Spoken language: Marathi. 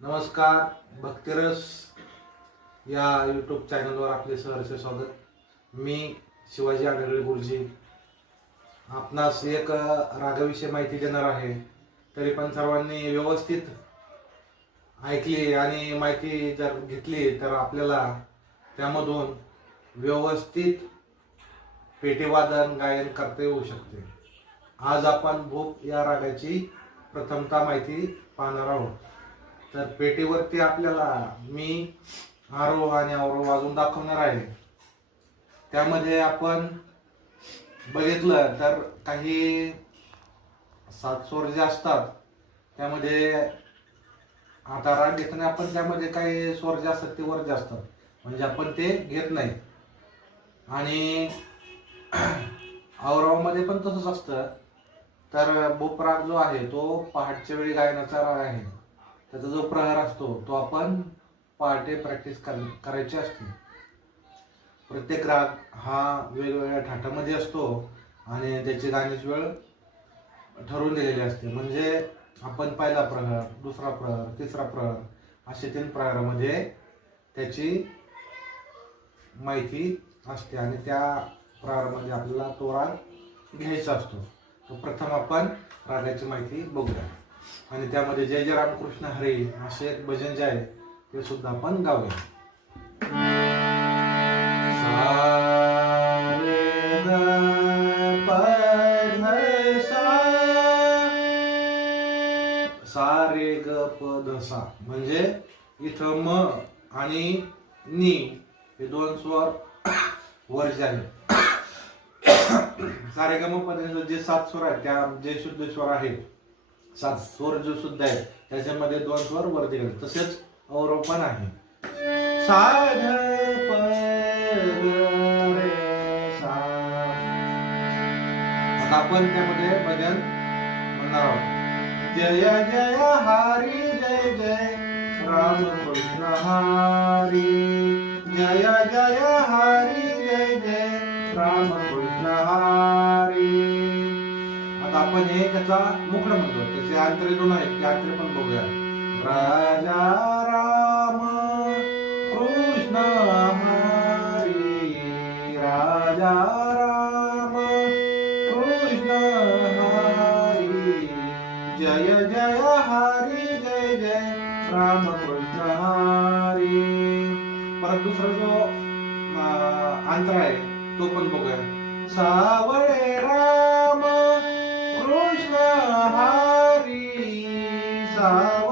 नमस्कार. भक्तिरस या यूट्यूब चॅनलवर आपले सहर्ष स्वागत. मी शिवाजी आढळले गुरुजी आपणास एक रागाविषयी माहिती देणार आहे. तरी पण सर्वांनी व्यवस्थित ऐकली आणि माहिती जर घेतली तर आपल्याला त्यामधून व्यवस्थित पेटीवादन गायन करता येऊ शकते. आज आपण भूप या रागाची प्रथमतः माहिती पाहणार आहोत. तर पेटीवरती आपल्याला मी आरोह आणि अवरोह वाजवून दाखवणार आहे. त्यामध्ये आपण बघितलं तर काही सात स्वर जे असतात त्यामध्ये आता राग घेताना आपण त्यामध्ये काही स्वर जे असतात ते वरचे असतात, म्हणजे आपण ते घेत नाही. आणि अवरोहामध्ये पण तसंच असतं. तर भूप राग जो आहे तो पहाटच्या वेळी गायनाचा राग आहे. त्याचा जो प्रहार असतो तो आपण पहाटे प्रॅक्टिस करायची असते. प्रत्येक राग हा वेगवेगळ्या थाटामध्ये असतो आणि त्याची गाण्याची वेळ ठरवून दिलेली असते. म्हणजे आपण पहिला प्रहर, दुसरा प्रहर, तिसरा प्रहर असे 3 प्रहरामध्ये त्याची माहिती असते आणि त्या प्रहरामध्ये आपल्याला तो राग घ्यायचा असतो. तर प्रथम आपण रागाची माहिती बघूया आणि त्यामध्ये जय जय रामकृष्ण हरी असे एक भजन जे आहे ते सुद्धा आपण गाऊया. सा रे ग प ध सा रे ग प ध सा म्हणजे इथं म आणि नी हे 2 स्वर वर जे आहेत. सा रे ग म प ध जे 7 स्वर आहेत त्या जे शुद्ध स्वर आहेत, 7 स्वर जो शुद्ध आहे त्याच्यामध्ये 2 स्वर वरती गेले. तसेच अवरोह पण आहे. सा ध प रे सा. आता आपण त्यामध्ये भजन म्हणणार आहोत. जय जय हरी जय जय राम कृष्ण हरी. जय जय हरी जय जय राम कृष्ण हरी. आता आपण हे त्याचा मुखड म्हणतो, त्याचे अंतरे 2 आहेत, ते अंतरे पण बघूया. राजा राम कृष्ण हरी. राजा राम कृष्ण हरी. जय जय हरी जय जय राम कृष्ण हरी. परत दुसरा जो अंतर आहे तो पण बघूया. सावळे राम कृष्ण हरी. सावळे